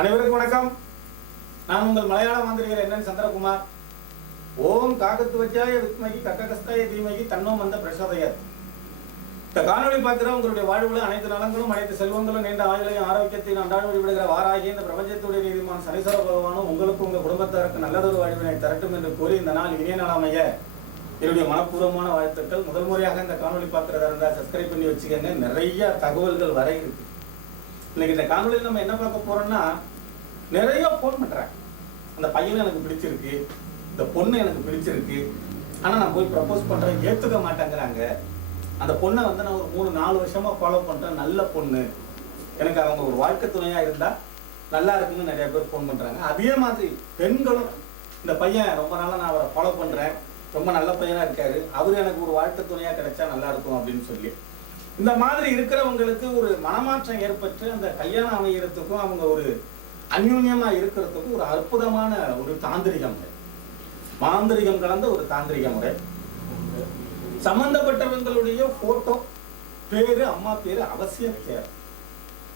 அனைவருக்கும் வணக்கம். நான் உங்கள் மலையாள மாந்திரிகர் என்னன்னு சந்திரகுமார். ஓம் காகத்துவஜாய வித்மகி கக்ககஸ்தாய தீமகி தன்னோ வந்த பிரசோதயர் இந்த காணொலி பார்க்கிற உங்களுடைய வாழ்வுல அனைத்து நலங்களும் அனைத்து செல்வங்களும் நீண்ட ஆயுளையும் ஆரோக்கியத்தையும் அன்றாடம் விடுகிற வாராகி இந்த பிரபஞ்சத்துடைய நீதிமான சனீஸ்வர பகவானும் உங்களுக்கு உங்க குடும்பத்தாருக்கு நல்லதொரு வாழ்வினை தரட்டும் என்று கூறி இந்த நாள் இனிய நாள் என்னுடைய மனப்பூர்வமான வாழ்த்துக்கள். முதல் முறையாக இந்த காணொலி பார்க்கிறதா இருந்தால் சப்ஸ்கிரைப் பண்ணி வச்சுக்கோங்க. நிறைய தகவல்கள் வர இருக்கு. இன்னைக்கு இந்த காணொலியில் நம்ம என்ன பார்க்க போறோம்னா நிறைய ஃபோன் பண்றாங்க. அந்த பையன் எனக்கு பிடிச்சிருக்கு இந்த பொண்ணு எனக்கு பிடிச்சிருக்கு. ஆனால் நான் போய் ப்ரப்போஸ் பண்ணுறேன் ஏற்றுக்க மாட்டேங்கிறாங்க. அந்த பொண்ணை வந்து நான் ஒரு மூணு நாலு வருஷமாக ஃபாலோ பண்ணுறேன் நல்ல பொண்ணு. எனக்கு அவங்க ஒரு வாழ்க்கை துணையாக இருந்தால் நல்லா இருக்குன்னு நிறைய பேர் ஃபோன் பண்ணுறாங்க அதே மாதிரி பெண்களும் இந்த பையன் ரொம்ப நாளாக நான் அவரை ஃபாலோ பண்ணுறேன் ரொம்ப நல்ல பையனாக இருக்காரு. அவர் எனக்கு ஒரு வாழ்க்கை துணையாக கிடைச்சா நல்லா இருக்கும் அப்படின்னு சொல்லி. இந்த மாதிரி இருக்கிறவங்களுக்கு ஒரு மனமாற்றம் ஏற்பட்டு அந்த கல்யாணம் அமைகிறதுக்கும் அவங்க ஒரு அந்யூன்யமா இருக்கிறதுக்கும் ஒரு அற்புதமான ஒரு தாந்திரிக முறை மாந்திரிகம் கலந்த ஒரு தாந்திரிக முறை சம்பந்தப்பட்டவங்களுடைய போட்டோ பேரு அம்மா பேரு அவசியம் தேவை.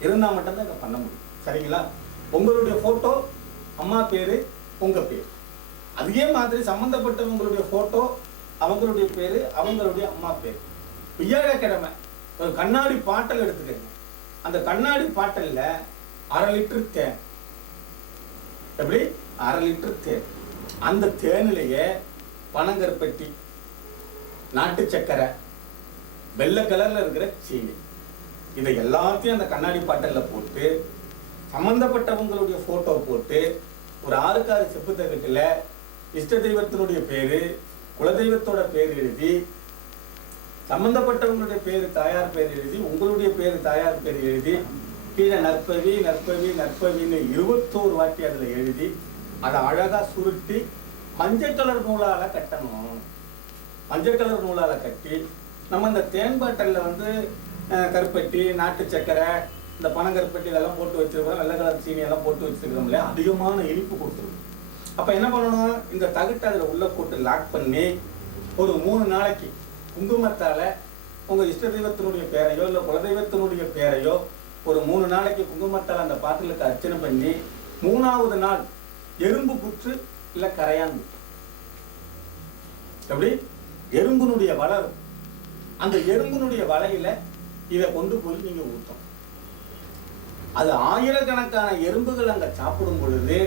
இருந்தா மட்டும்தான் இதை பண்ண முடியும். சரிங்களா? உங்களுடைய போட்டோ அம்மா பேரு உங்க பேர். அதே மாதிரி சம்பந்தப்பட்டவங்களுடைய போட்டோ அவங்களுடைய பேரு அவங்களுடைய அம்மா பேர். வியாழக்கிழமை ஒரு கண்ணாடி பாட்டல் எடுத்துக்கங்க. அந்த கண்ணாடி பாட்டல்ல அரை லிட்டர் தேன். எப்படி? அரை லிட்டர் தேன். அந்த தேனிலேயே பனங்கருப்பட்டி நாட்டு சக்கரை வெள்ளை கலர்ல இருக்கிற சீனி. இதை எல்லாத்தையும் அந்த கண்ணாடி பாட்டல்ல போட்டு சம்பந்தப்பட்டவங்களுடைய போட்டோ போட்டு ஒரு ஆறுக்காறு செப்பு தகட்டில் இஷ்ட தெய்வத்தினுடைய பேரு குலதெய்வத்தோட பேர் எழுதி சம்பந்தப்பட்டவங்களுடைய பேர் தாயார் பேர் எழுதி உங்களுடைய பேர் தாயார் பேர் எழுதி கீழே நற்பவி நற்பவி நற்பவின்னு இருபத்தோரு வாட்டி அதில் எழுதி அதை அழகாக சுருட்டி மஞ்சள் கலர் நூலால் கட்டணும். மஞ்சள் கலர் நூலால் கட்டி நம்ம இந்த தேன்பாட்டலில் வந்து கருப்பட்டி நாட்டு சக்கரை இந்த பனங்கருப்பட்டி இதெல்லாம் போட்டு வச்சிருக்கிறோம். வெள்ளை கலர் சீனி எல்லாம் போட்டு வச்சிருக்கிறோம் இல்லையா? அதிகமான இனிப்பு கொடுத்துருவோம் அப்போ என்ன பண்ணணும்? இந்த தகுட்டை அதில் உள்ள போட்டு லாக் பண்ணி ஒரு மூணு நாளைக்கு குங்குமத்தால உங்க இஷ்ட தெய்வத்தினுடைய பேரையோ இல்ல குலதெய்வத்தினுடைய பேரையோ ஒரு மூணு நாளைக்கு குங்குமத்தால அந்த பாத்திரத்தை அர்ச்சனை பண்ணி மூணாவது நாள் எறும்பு புற்று இல்ல கரையான் எப்படி? எறும்புனுடைய வளர் அந்த எறும்புனுடைய வலையில இதை கொண்டு போய் நீங்க ஊத்தணும். அது ஆயிரக்கணக்கான எறும்புகள் அங்க சாப்பிடும் பொழுது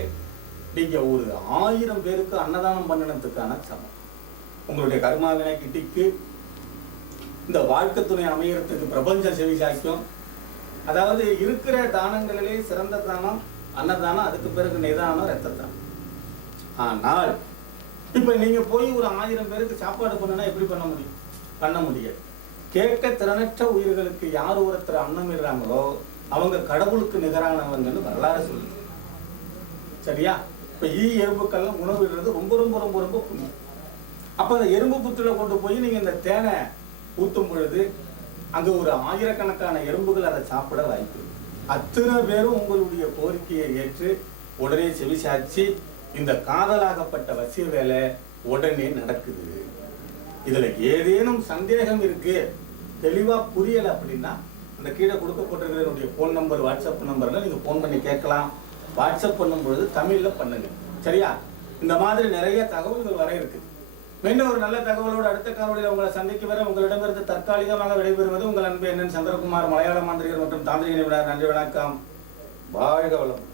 நீங்க ஒரு ஆயிரம் பேருக்கு அன்னதானம் பண்ணினதுக்கான சமம். உங்களுடைய கர்மாவினை கிட்டிக்கு இந்த வாழ்க்கை துணை அமையறதுக்கு பிரபஞ்சம் செவி சாய்க்கும். அதாவது இருக்கிற தானங்களிலே சிறந்த தானம் அன்னதானம் அதுக்கு பிறகு நிதானம் ரத்ததானம் ஆனால் இப்ப நீங்க போய் ஒரு ஆயிரம் பேருக்கு சாப்பாடு பண்ணனா எப்படி பண்ண முடியும்? பண்ண முடியாது. கேட்க திறனற்ற உயிர்களுக்கு யார் ஒருத்தர் அன்னம் இடுறாங்களோ அவங்க கடவுளுக்கு நிகரானவங்கன்னு வரலாறு சொல்லுது. சரியா? இப்ப ஈ எறும்புக்கெல்லாம் உணவு இடுறது ரொம்ப ரொம்ப ரொம்ப ரொம்ப புண்ணியம். அப்ப அந்த எறும்பு புற்றுல கொண்டு போய் நீங்க இந்த தேனை ஊற்றும் பொழுது அங்கே ஒரு ஆயிரக்கணக்கான எறும்புகள் அதை சாப்பிட வாய்ப்பு. அத்தனை பேரும் உங்களுடைய கோரிக்கையை ஏற்று உடனே செவிசாய்ச்சி இந்த காதலாகப்பட்ட வசிய வேலை உடனே நடக்குது. இதுல ஏதேனும் சந்தேகம் இருக்கு தெளிவா புரியல அப்படின்னா அந்த கீழே கொடுக்கப்பட்டிருக்கிற என்னுடைய ஃபோன் நம்பர் வாட்ஸ்அப் நம்பர்ல நீங்க ஃபோன் பண்ணி கேட்கலாம். வாட்ஸ்அப் பண்ணும் பொழுது தமிழ்ல பண்ணுங்க. சரியா? இந்த மாதிரி நிறைய தகவல்கள் வர இருக்குது. மீண்டும் ஒரு நல்ல தகவலோடு அடுத்த காணொலியில் உங்களை சந்திக்க வர உங்களிடமிருந்து தற்காலிகமாக விடைபெறுவது உங்கள் அன்பு என்னன் சந்திரகுமார் மலையாள மாந்திரிகர் மற்றும் தாந்திரிக நிபுணர் நன்றி வணக்கம். வாழ்க வளம்